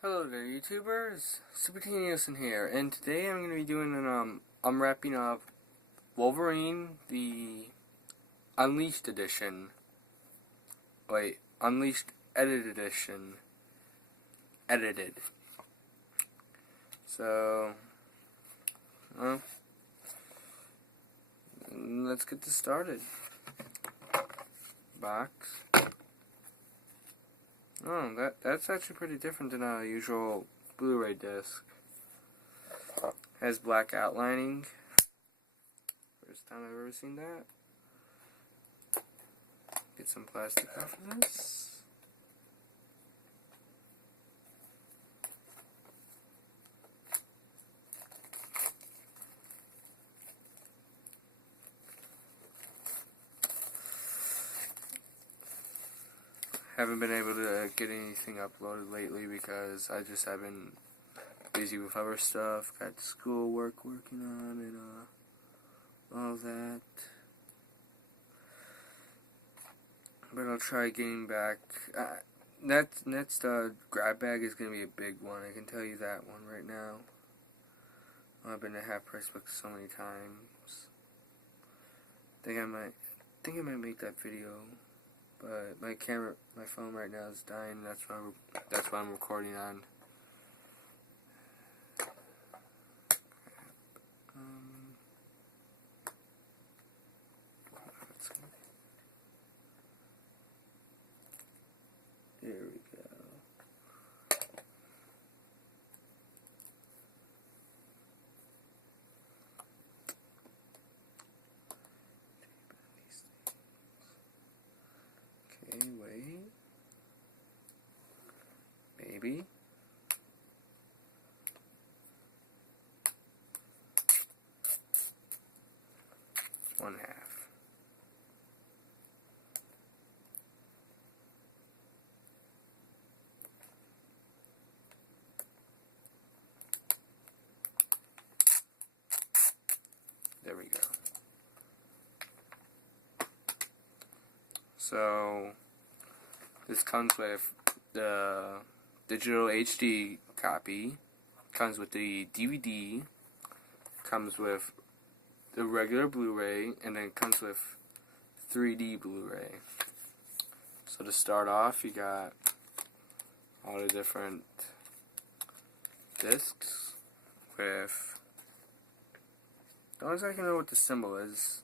Hello there, YouTubers. Super Nielsen here, and today I'm going to be doing an unwrapping of Wolverine, the Unleashed edition. Wait, Unleashed Edited edition. Edited. So, let's get this started. Box. Oh, that's actually pretty different than a usual Blu-ray disc. Has black outlining. First time I've ever seen that. Get some plastic off of this. Haven't been able to get anything uploaded lately because I just have been busy with other stuff. Got school working on and all that. But I'll try getting back. Next grab bag is gonna be a big one. I can tell you that one right now. I've been to Half Price Books so many times. Think I might make that video. But my phone right now is dying. That's what I'm recording on. There we go. Okay, wait. Maybe. One half. There we go. So this comes with the digital HD copy, comes with the DVD, comes with the regular Blu-ray, and then comes with 3D Blu-ray. So to start off, you got all the different discs with, don't exactly know what the symbol is.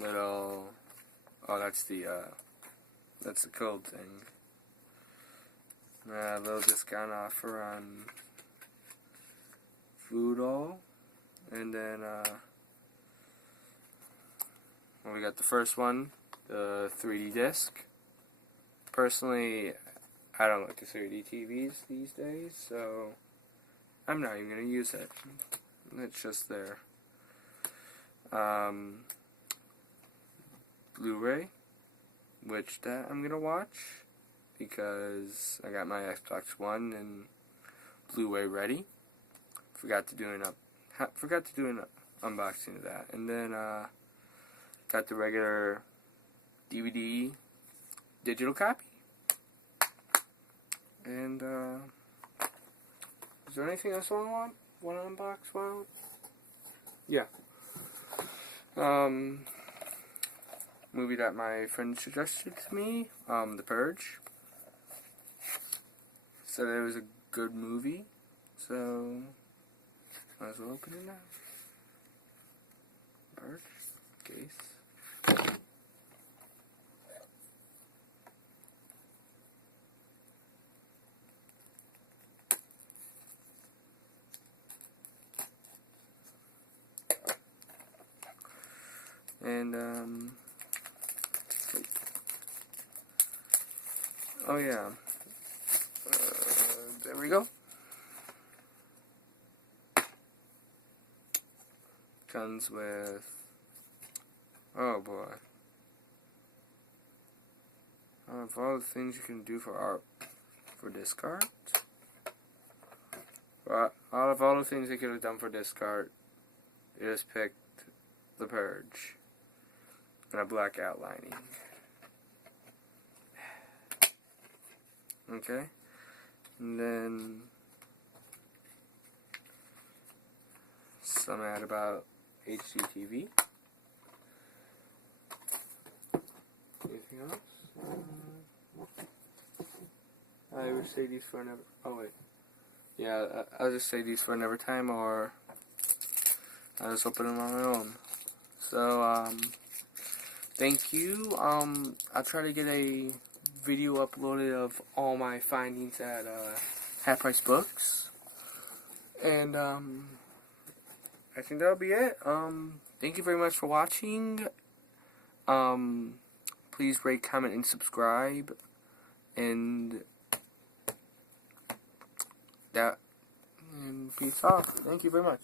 Little, oh, that's the code thing. Little discount offer on food all, and then we got the first one, the 3D disc. Personally, I don't like the 3D TVs these days, so I'm not even gonna use it. It's just there. Blu-ray, which that I'm gonna watch because I got my Xbox One and Blu-ray ready. Forgot to do an unboxing of that, and then got the regular DVD digital copy. And is there anything else I want to unbox? Well, yeah. Movie that my friend suggested to me, The Purge. Said it was a good movie, so might as well open it now. Purge case. And oh yeah, there we go. Comes with, oh boy, of all the things you can do for art, for discard. But out of all the things they could have done for discard, they just picked The Purge and a black outlining. Okay, and then some ad about HGTV. Anything else? I would say these for another. Oh wait, yeah, I'll just say these for another time, or I'll just open them on my own. So thank you. I'll try to get a video uploaded of all my findings at Half Price Books, and I think that'll be it. Thank you very much for watching. Please rate, comment, and subscribe. And peace off. Thank you very much.